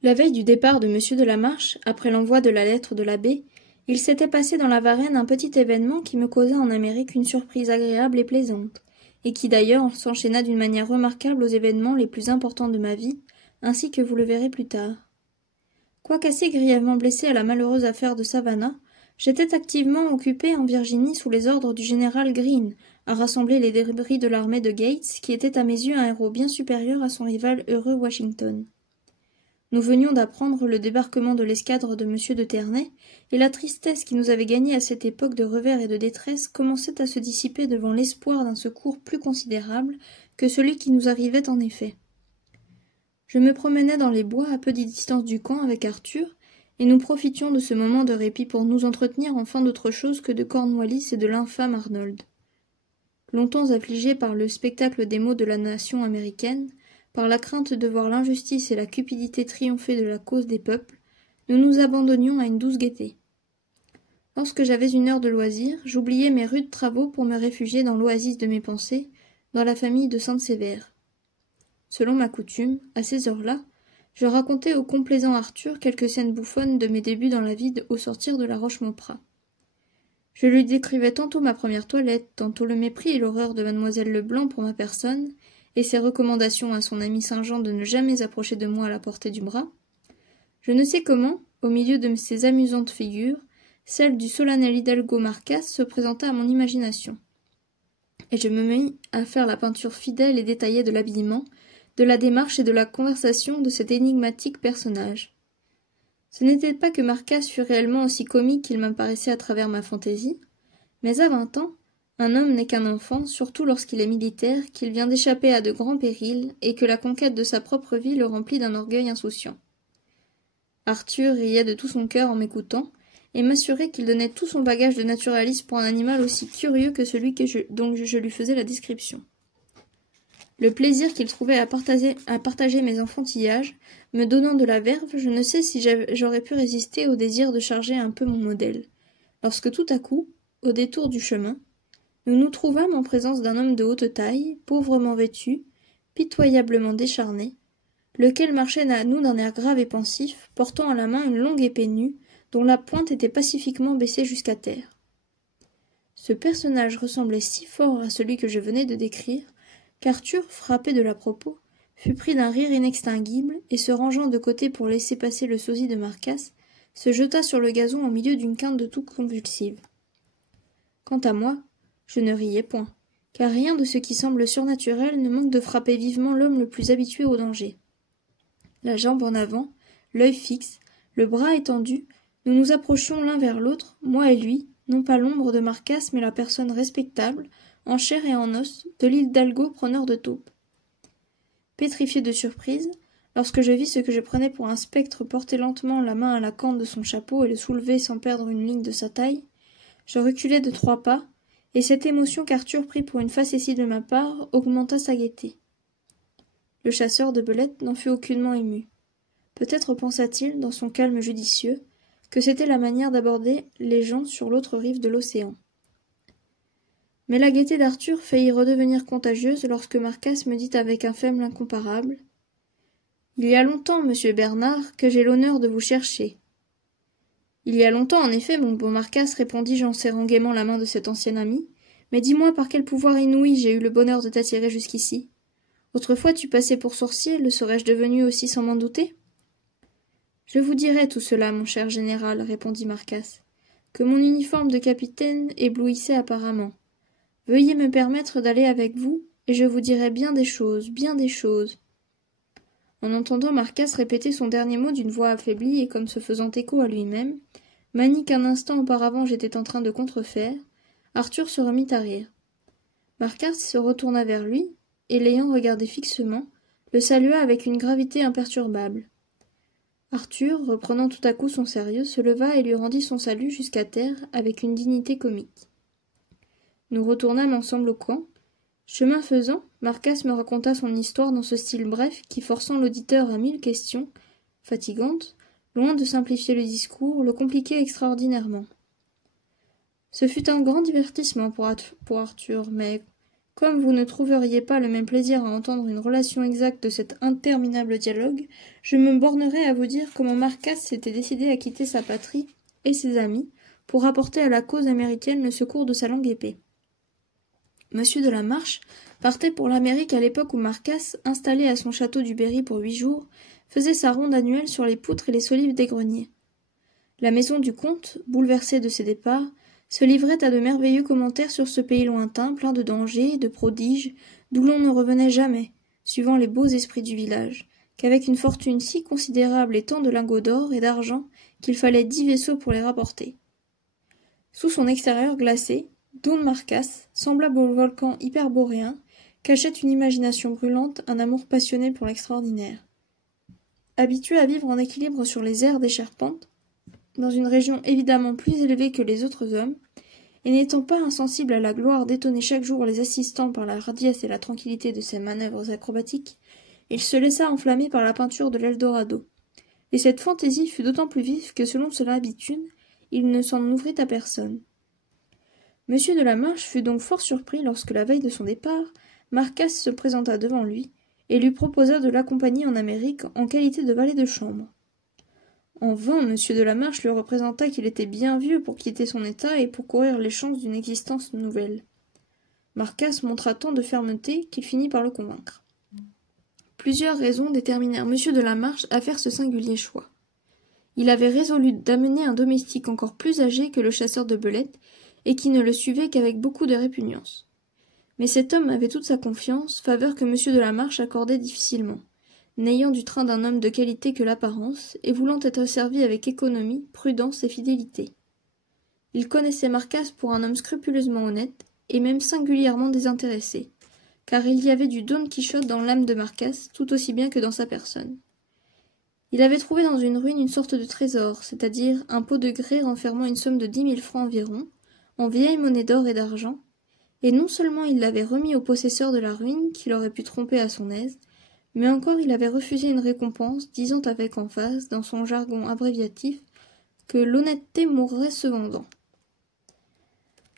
La veille du départ de Monsieur de la Marche, après l'envoi de la lettre de l'abbé, il s'était passé dans la Varenne un petit événement qui me causa en Amérique une surprise agréable et plaisante, et qui d'ailleurs s'enchaîna d'une manière remarquable aux événements les plus importants de ma vie, ainsi que vous le verrez plus tard. Quoiqu'assez grièvement blessé à la malheureuse affaire de Savannah, j'étais activement occupé en Virginie sous les ordres du général Greene, à rassembler les débris de l'armée de Gates, qui était à mes yeux un héros bien supérieur à son rival heureux Washington. Nous venions d'apprendre le débarquement de l'escadre de M. de Ternay, et la tristesse qui nous avait gagnés à cette époque de revers et de détresse commençait à se dissiper devant l'espoir d'un secours plus considérable que celui qui nous arrivait en effet. Je me promenais dans les bois à peu de distance du camp avec Arthur, et nous profitions de ce moment de répit pour nous entretenir enfin d'autre chose que de Cornwallis et de l'infâme Arnold. Longtemps affligés par le spectacle des maux de la nation américaine, par la crainte de voir l'injustice et la cupidité triompher de la cause des peuples, nous nous abandonnions à une douce gaieté. Lorsque j'avais une heure de loisir, j'oubliais mes rudes travaux pour me réfugier dans l'oasis de mes pensées, dans la famille de Sainte-Sévère. Selon ma coutume, à ces heures-là, je racontais au complaisant Arthur quelques scènes bouffonnes de mes débuts dans la vie au sortir de la Roche-Mauprat. Je lui décrivais tantôt ma première toilette, tantôt le mépris et l'horreur de mademoiselle Leblanc pour ma personne, et ses recommandations à son ami Saint-Jean de ne jamais approcher de moi à la portée du bras. Je ne sais comment, au milieu de ces amusantes figures, celle du solennel Hidalgo Marcas se présenta à mon imagination. Et je me mis à faire la peinture fidèle et détaillée de l'habillement, de la démarche et de la conversation de cet énigmatique personnage. Ce n'était pas que Marcas fût réellement aussi comique qu'il m'apparaissait à travers ma fantaisie, mais à 20 ans, un homme n'est qu'un enfant, surtout lorsqu'il est militaire, qu'il vient d'échapper à de grands périls, et que la conquête de sa propre vie le remplit d'un orgueil insouciant. Arthur riait de tout son cœur en m'écoutant, et m'assurait qu'il donnait tout son bagage de naturaliste pour un animal aussi curieux que celui dont je lui faisais la description. Le plaisir qu'il trouvait à partager mes enfantillages, me donnant de la verve, je ne sais si j'aurais pu résister au désir de charger un peu mon modèle, lorsque tout à coup, au détour du chemin, nous nous trouvâmes en présence d'un homme de haute taille, pauvrement vêtu, pitoyablement décharné, lequel marchait à nous d'un air grave et pensif, portant à la main une longue épée nue, dont la pointe était pacifiquement baissée jusqu'à terre. Ce personnage ressemblait si fort à celui que je venais de décrire, qu'Arthur, frappé de l'à-propos, fut pris d'un rire inextinguible, et se rangeant de côté pour laisser passer le sosie de Marcas, se jeta sur le gazon au milieu d'une quinte de toux convulsive. Quant à moi, je ne riais point, car rien de ce qui semble surnaturel ne manque de frapper vivement l'homme le plus habitué au danger. La jambe en avant, l'œil fixe, le bras étendu, nous nous approchions l'un vers l'autre, moi et lui, non pas l'ombre de Marcas, mais la personne respectable, en chair et en os, de l'Hidalgo preneur de taupes. Pétrifié de surprise, lorsque je vis ce que je prenais pour un spectre porter lentement la main à la cante de son chapeau et le soulever sans perdre une ligne de sa taille, je reculai de 3 pas, et cette émotion qu'Arthur prit pour une facétie de ma part augmenta sa gaieté. Le chasseur de belettes n'en fut aucunement ému. Peut-être pensa-t-il, dans son calme judicieux, que c'était la manière d'aborder les gens sur l'autre rive de l'océan. Mais la gaieté d'Arthur faillit redevenir contagieuse lorsque Marcas me dit avec un faible incomparable « Il y a longtemps, monsieur Bernard, que j'ai l'honneur de vous chercher. » « Il y a longtemps, en effet, mon bon Marcas, répondis-je en serrant gaiement la main de cet ancien ami, mais dis-moi par quel pouvoir inouï j'ai eu le bonheur de t'attirer jusqu'ici. Autrefois tu passais pour sorcier, le serais-je devenu aussi sans m'en douter ? Je vous dirai tout cela, mon cher général, répondit Marcas, que mon uniforme de capitaine éblouissait apparemment. Veuillez me permettre d'aller avec vous, et je vous dirai bien des choses, bien des choses. En entendant Marcas répéter son dernier mot d'une voix affaiblie et comme se faisant écho à lui-même, manie qu'un instant auparavant j'étais en train de contrefaire, Arthur se remit à rire. Marcas se retourna vers lui, et l'ayant regardé fixement, le salua avec une gravité imperturbable. Arthur, reprenant tout à coup son sérieux, se leva et lui rendit son salut jusqu'à terre avec une dignité comique. Nous retournâmes ensemble au camp. Chemin faisant, Marcas me raconta son histoire dans ce style bref qui, forçant l'auditeur à 1000 questions, fatigantes, loin de simplifier le discours, le compliquait extraordinairement. Ce fut un grand divertissement pour Arthur, mais Comme vous ne trouveriez pas le même plaisir à entendre une relation exacte de cet interminable dialogue, je me bornerai à vous dire comment Marcasse s'était décidé à quitter sa patrie et ses amis pour apporter à la cause américaine le secours de sa langue épée. Monsieur de la Marche partait pour l'Amérique à l'époque où Marcasse, installé à son château du Berry pour 8 jours, faisait sa ronde annuelle sur les poutres et les solives des greniers. La maison du comte, bouleversée de ses départs, se livrait à de merveilleux commentaires sur ce pays lointain, plein de dangers et de prodiges, d'où l'on ne revenait jamais, suivant les beaux esprits du village, qu'avec une fortune si considérable et tant de lingots d'or et d'argent qu'il fallait 10 vaisseaux pour les rapporter. Sous son extérieur glacé, Don Marcasse, semblable au volcan hyperboréen, cachait une imagination brûlante, un amour passionné pour l'extraordinaire. Habitué à vivre en équilibre sur les airs des charpentes, dans une région évidemment plus élevée que les autres hommes, et n'étant pas insensible à la gloire d'étonner chaque jour les assistants par la hardiesse et la tranquillité de ses manœuvres acrobatiques, il se laissa enflammer par la peinture de l'Eldorado. Et cette fantaisie fut d'autant plus vive que, selon son habitude, il ne s'en ouvrit à personne. Monsieur de la Marche fut donc fort surpris lorsque, la veille de son départ, Marcasse se présenta devant lui et lui proposa de l'accompagner en Amérique en qualité de valet de chambre. En vain, monsieur de la Marche lui représenta qu'il était bien vieux pour quitter son état et pour courir les chances d'une existence nouvelle. Marcasse montra tant de fermeté qu'il finit par le convaincre. Plusieurs raisons déterminèrent monsieur de la Marche à faire ce singulier choix. Il avait résolu d'amener un domestique encore plus âgé que le chasseur de belettes et qui ne le suivait qu'avec beaucoup de répugnance. Mais cet homme avait toute sa confiance, faveur que monsieur de la Marche accordait difficilement, n'ayant du train d'un homme de qualité que l'apparence, et voulant être servi avec économie, prudence et fidélité. Il connaissait Marcasse pour un homme scrupuleusement honnête, et même singulièrement désintéressé, car il y avait du Don Quichotte dans l'âme de Marcasse, tout aussi bien que dans sa personne. Il avait trouvé dans une ruine une sorte de trésor, c'est-à-dire un pot de grès renfermant une somme de 10 000 francs environ, en vieille monnaie d'or et d'argent, et non seulement il l'avait remis au possesseur de la ruine, qu'il aurait pu tromper à son aise, mais encore il avait refusé une récompense, disant avec emphase, dans son jargon abréviatif, que l'honnêteté mourrait se vendant.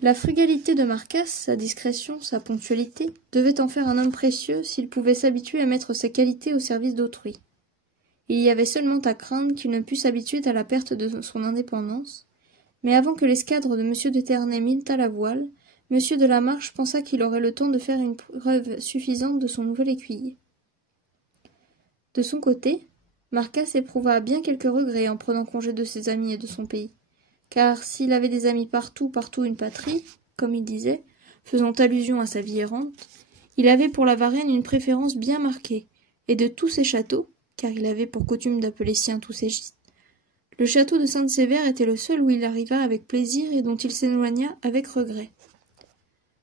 La frugalité de Marcasse, sa discrétion, sa ponctualité, devaient en faire un homme précieux s'il pouvait s'habituer à mettre ses qualités au service d'autrui. Il y avait seulement à craindre qu'il ne pût s'habituer à la perte de son indépendance, mais avant que l'escadre de M. de Ternay mînt à la voile, M. de la Marche pensa qu'il aurait le temps de faire une preuve suffisante de son nouvel écuyer. De son côté, Marcasse éprouva bien quelques regrets en prenant congé de ses amis et de son pays, car s'il avait des amis partout une patrie, comme il disait, faisant allusion à sa vie errante, il avait pour la Varenne une préférence bien marquée, et de tous ses châteaux, car il avait pour coutume d'appeler sien tous ses gîtes, le château de Sainte-Sévère était le seul où il arriva avec plaisir et dont il s'éloigna avec regret.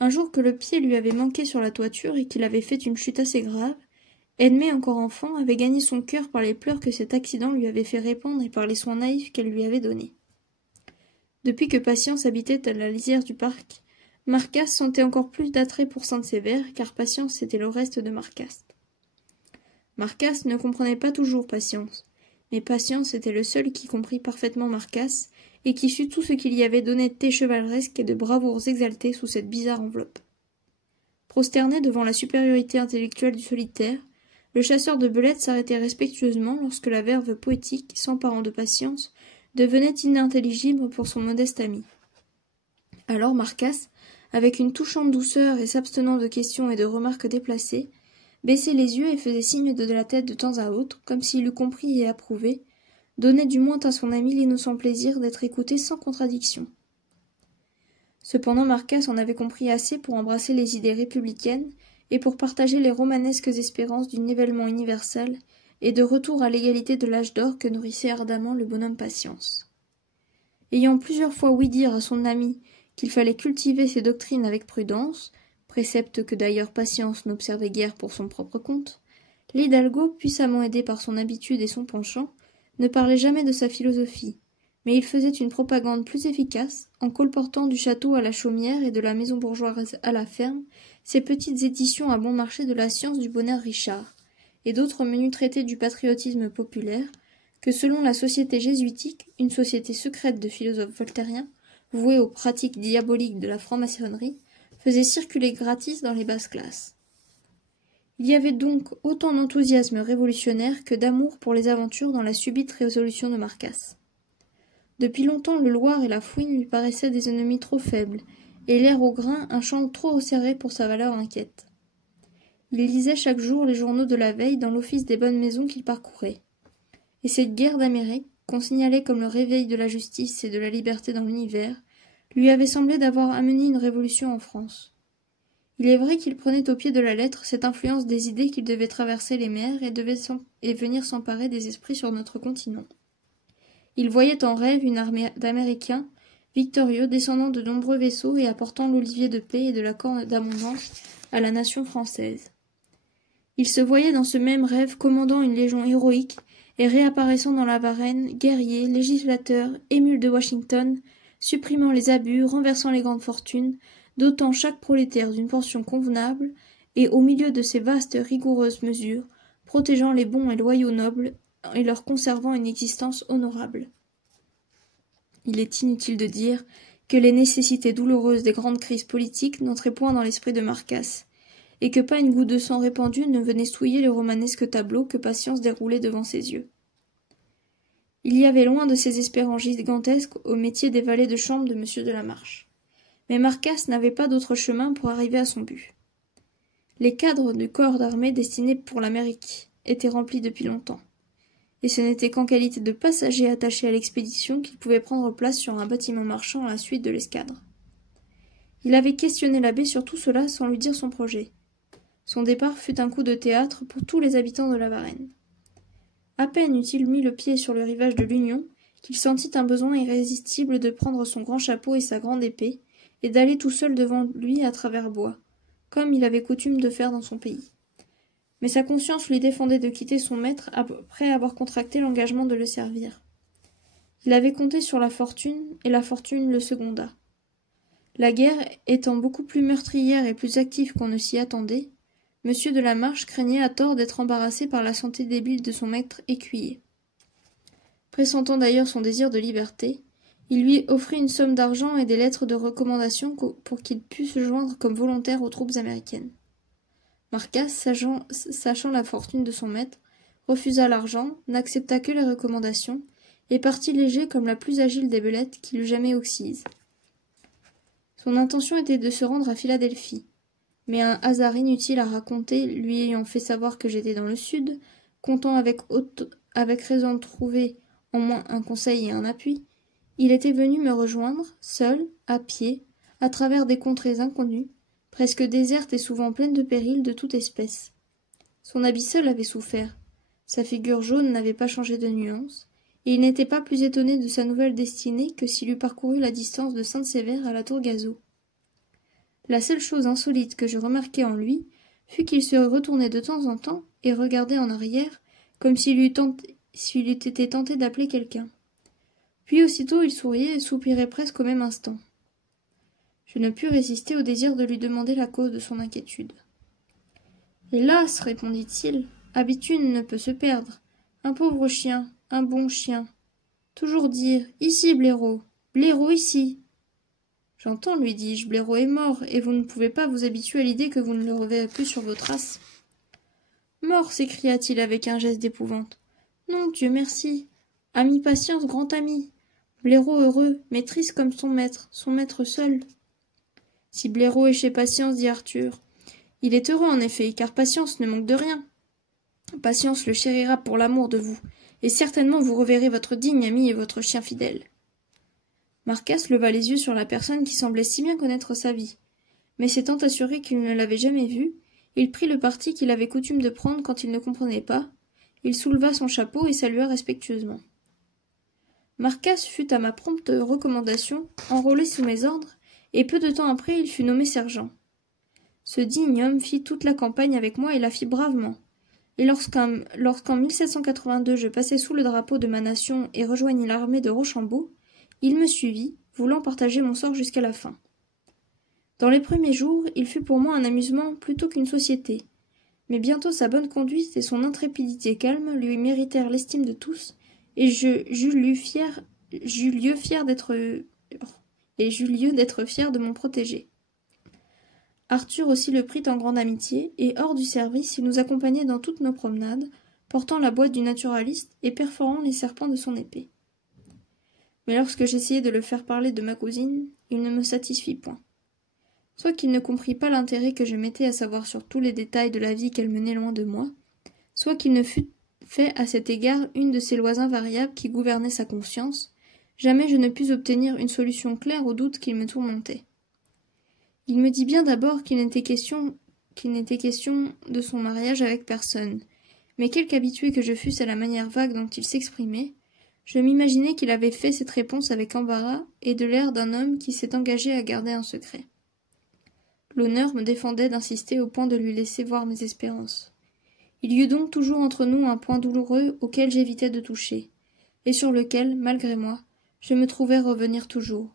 Un jour que le pied lui avait manqué sur la toiture et qu'il avait fait une chute assez grave, Edmé, encore enfant, avait gagné son cœur par les pleurs que cet accident lui avait fait répandre et par les soins naïfs qu'elle lui avait donnés. Depuis que Patience habitait à la lisière du parc, Marcasse sentait encore plus d'attrait pour Sainte-Sévère, car Patience était le reste de Marcasse. Marcasse ne comprenait pas toujours Patience, mais Patience était le seul qui comprit parfaitement Marcasse, et qui sut tout ce qu'il y avait d'honnêteté chevaleresque et de bravoures exaltées sous cette bizarre enveloppe. Prosterné devant la supériorité intellectuelle du solitaire, le chasseur de belettes s'arrêtait respectueusement lorsque la verve poétique, s'emparant de Patience, devenait inintelligible pour son modeste ami. Alors Marcasse, avec une touchante douceur et s'abstenant de questions et de remarques déplacées, baissait les yeux et faisait signe de la tête de temps à autre, comme s'il eût compris et approuvé, donnait du moins à son ami l'innocent plaisir d'être écouté sans contradiction. Cependant Marcasse en avait compris assez pour embrasser les idées républicaines et pour partager les romanesques espérances du nivellement universel et de retour à l'égalité de l'âge d'or que nourrissait ardemment le bonhomme Patience. Ayant plusieurs fois ouï dire à son ami qu'il fallait cultiver ses doctrines avec prudence, précepte que d'ailleurs Patience n'observait guère pour son propre compte, l'hidalgo, puissamment aidé par son habitude et son penchant, ne parlait jamais de sa philosophie, mais il faisait une propagande plus efficace en colportant du château à la chaumière et de la maison bourgeoise à la ferme ses petites éditions à bon marché de la science du bonheur Richard, et d'autres menus traités du patriotisme populaire, que selon la société jésuitique, une société secrète de philosophes voltairiens, vouée aux pratiques diaboliques de la franc-maçonnerie, faisait circuler gratis dans les basses classes. Il y avait donc autant d'enthousiasme révolutionnaire que d'amour pour les aventures dans la subite résolution de Marcasse. Depuis longtemps, le Loir et la Fouine lui paraissaient des ennemis trop faibles, et l'air au grain un champ trop resserré pour sa valeur inquiète. Il lisait chaque jour les journaux de la veille dans l'office des bonnes maisons qu'il parcourait. Et cette guerre d'Amérique, qu'on signalait comme le réveil de la justice et de la liberté dans l'univers, lui avait semblé d'avoir amené une révolution en France. Il est vrai qu'il prenait au pied de la lettre cette influence des idées qu'il devait traverser les mers et venir s'emparer des esprits sur notre continent. Il voyait en rêve une armée d'Américains victorieux descendant de nombreux vaisseaux et apportant l'olivier de paix et de la corne d'abondance à la nation française. Il se voyait dans ce même rêve commandant une légion héroïque et réapparaissant dans la Varenne, guerrier, législateur, émule de Washington, supprimant les abus, renversant les grandes fortunes, dotant chaque prolétaire d'une pension convenable, et au milieu de ces vastes rigoureuses mesures, protégeant les bons et loyaux nobles, et leur conservant une existence honorable. Il est inutile de dire que les nécessités douloureuses des grandes crises politiques n'entraient point dans l'esprit de Marcasse, et que pas une goutte de sang répandue ne venait souiller les romanesques tableaux que Patience déroulait devant ses yeux. Il y avait loin de ces espérants gigantesques au métier des valets de chambre de M. de la Marche. Mais Marcasse n'avait pas d'autre chemin pour arriver à son but. Les cadres du corps d'armée destiné pour l'Amérique étaient remplis depuis longtemps, et ce n'était qu'en qualité de passager attaché à l'expédition qu'il pouvait prendre place sur un bâtiment marchand à la suite de l'escadre. Il avait questionné l'abbé sur tout cela sans lui dire son projet. Son départ fut un coup de théâtre pour tous les habitants de la Varenne. À peine eut-il mis le pied sur le rivage de l'Union qu'il sentit un besoin irrésistible de prendre son grand chapeau et sa grande épée, et d'aller tout seul devant lui à travers bois, comme il avait coutume de faire dans son pays. Mais sa conscience lui défendait de quitter son maître après avoir contracté l'engagement de le servir. Il avait compté sur la fortune, et la fortune le seconda. La guerre étant beaucoup plus meurtrière et plus active qu'on ne s'y attendait, M. de la Marche craignait à tort d'être embarrassé par la santé débile de son maître écuyer. Pressentant d'ailleurs son désir de liberté, il lui offrit une somme d'argent et des lettres de recommandation pour qu'il pût se joindre comme volontaire aux troupes américaines. Marcasse, sachant la fortune de son maître, refusa l'argent, n'accepta que les recommandations, et partit léger comme la plus agile des belettes qu'il eût jamais oxyse. Son intention était de se rendre à Philadelphie, mais un hasard inutile à raconter lui ayant fait savoir que j'étais dans le sud, comptant avec raison de trouver en moi un conseil et un appui, il était venu me rejoindre, seul, à pied, à travers des contrées inconnues, presque désertes et souvent pleines de périls de toute espèce. Son habit seul avait souffert, sa figure jaune n'avait pas changé de nuance, et il n'était pas plus étonné de sa nouvelle destinée que s'il eût parcouru la distance de Sainte-Sévère à la tour Gazeau. La seule chose insolite que je remarquai en lui fut qu'il se retournait de temps en temps et regardait en arrière, comme s'il eût été tenté d'appeler quelqu'un. Puis aussitôt il souriait et soupirait presque au même instant. Je ne pus résister au désir de lui demander la cause de son inquiétude. « Hélas, répondit-il, habitude ne peut se perdre. Un pauvre chien, un bon chien. Toujours dire « Ici, blaireau, blaireau ici !» J'entends, lui dis-je, blaireau est mort, et vous ne pouvez pas vous habituer à l'idée que vous ne le reverrez plus sur vos traces. Mort, s'écria-t-il avec un geste d'épouvante. Non, Dieu merci. Ami Patience, grand ami. Blaireau heureux, mais triste comme son maître seul. Si Blaireau est chez Patience, dit Arthur, il est heureux en effet, car Patience ne manque de rien. Patience le chérira pour l'amour de vous, et certainement vous reverrez votre digne ami et votre chien fidèle. Marcasse leva les yeux sur la personne qui semblait si bien connaître sa vie, mais s'étant assuré qu'il ne l'avait jamais vue, il prit le parti qu'il avait coutume de prendre quand il ne comprenait pas. Il souleva son chapeau et salua respectueusement. Marcasse fut à ma prompte recommandation enrôlé sous mes ordres, et peu de temps après il fut nommé sergent. Ce digne homme fit toute la campagne avec moi et la fit bravement. Et lorsqu'en 1782 je passai sous le drapeau de ma nation et rejoignis l'armée de Rochambeau, il me suivit, voulant partager mon sort jusqu'à la fin. Dans les premiers jours, il fut pour moi un amusement plutôt qu'une société, mais bientôt sa bonne conduite et son intrépidité calme lui méritèrent l'estime de tous, et j'eus lieu d'être fier de mon protégé. Arthur aussi le prit en grande amitié, et hors du service, il nous accompagnait dans toutes nos promenades, portant la boîte du naturaliste et perforant les serpents de son épée. Mais lorsque j'essayais de le faire parler de ma cousine, il ne me satisfit point. Soit qu'il ne comprit pas l'intérêt que je mettais à savoir sur tous les détails de la vie qu'elle menait loin de moi, soit qu'il ne fût fait à cet égard une de ces lois invariables qui gouvernaient sa conscience, jamais je ne pus obtenir une solution claire aux doutes qu'il me tourmentait. Il me dit bien d'abord qu'il n'était question de son mariage avec personne, mais quelque habitué que je fusse à la manière vague dont il s'exprimait, je m'imaginais qu'il avait fait cette réponse avec embarras et de l'air d'un homme qui s'est engagé à garder un secret. L'honneur me défendait d'insister au point de lui laisser voir mes espérances. Il y eut donc toujours entre nous un point douloureux auquel j'évitais de toucher, et sur lequel, malgré moi, je me trouvais revenir toujours.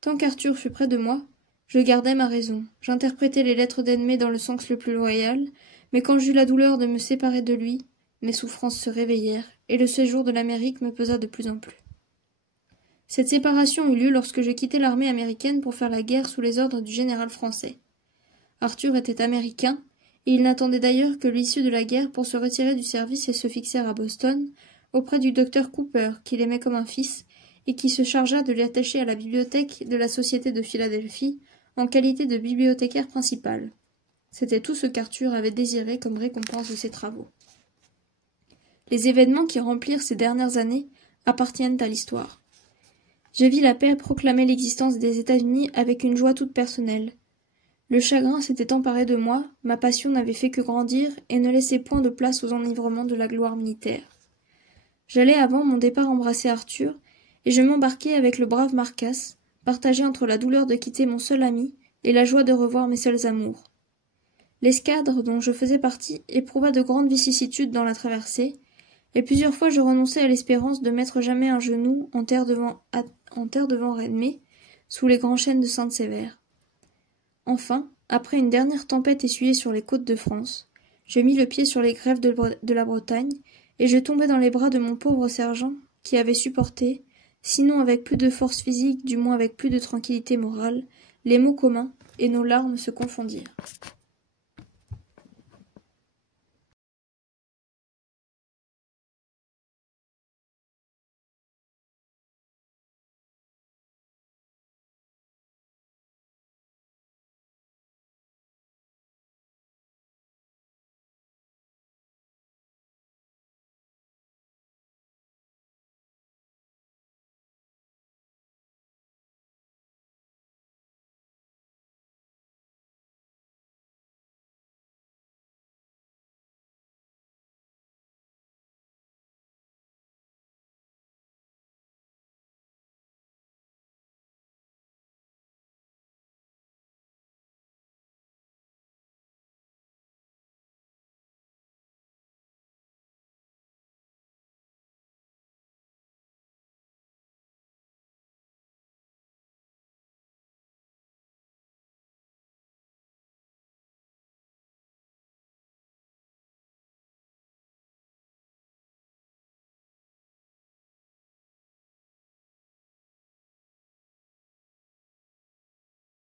Tant qu'Arthur fut près de moi, je gardai ma raison, j'interprétai les lettres d'Edmé dans le sens le plus loyal, mais quand j'eus la douleur de me séparer de lui, mes souffrances se réveillèrent, et le séjour de l'Amérique me pesa de plus en plus. Cette séparation eut lieu lorsque je quittai l'armée américaine pour faire la guerre sous les ordres du général français. Arthur était américain, et il n'attendait d'ailleurs que l'issue de la guerre pour se retirer du service et se fixer à Boston, auprès du docteur Cooper, qu'il aimait comme un fils, et qui se chargea de l'attacher à la bibliothèque de la Société de Philadelphie, en qualité de bibliothécaire principal. C'était tout ce qu'Arthur avait désiré comme récompense de ses travaux. Les événements qui remplirent ces dernières années appartiennent à l'histoire. Je vis la paix proclamer l'existence des États-Unis avec une joie toute personnelle. Le chagrin s'était emparé de moi, ma passion n'avait fait que grandir et ne laissait point de place aux enivrements de la gloire militaire. J'allais avant mon départ embrasser Arthur, et je m'embarquai avec le brave Marcasse, partagé entre la douleur de quitter mon seul ami et la joie de revoir mes seuls amours. L'escadre dont je faisais partie éprouva de grandes vicissitudes dans la traversée, et plusieurs fois je renonçai à l'espérance de mettre jamais un genou en terre devant Edmé, sous les grands chênes de Sainte-Sévère. Enfin, après une dernière tempête essuyée sur les côtes de France, je mis le pied sur les grèves de la Bretagne, et je tombai dans les bras de mon pauvre sergent, qui avait supporté, sinon avec plus de force physique, du moins avec plus de tranquillité morale, les maux communs, et nos larmes se confondirent.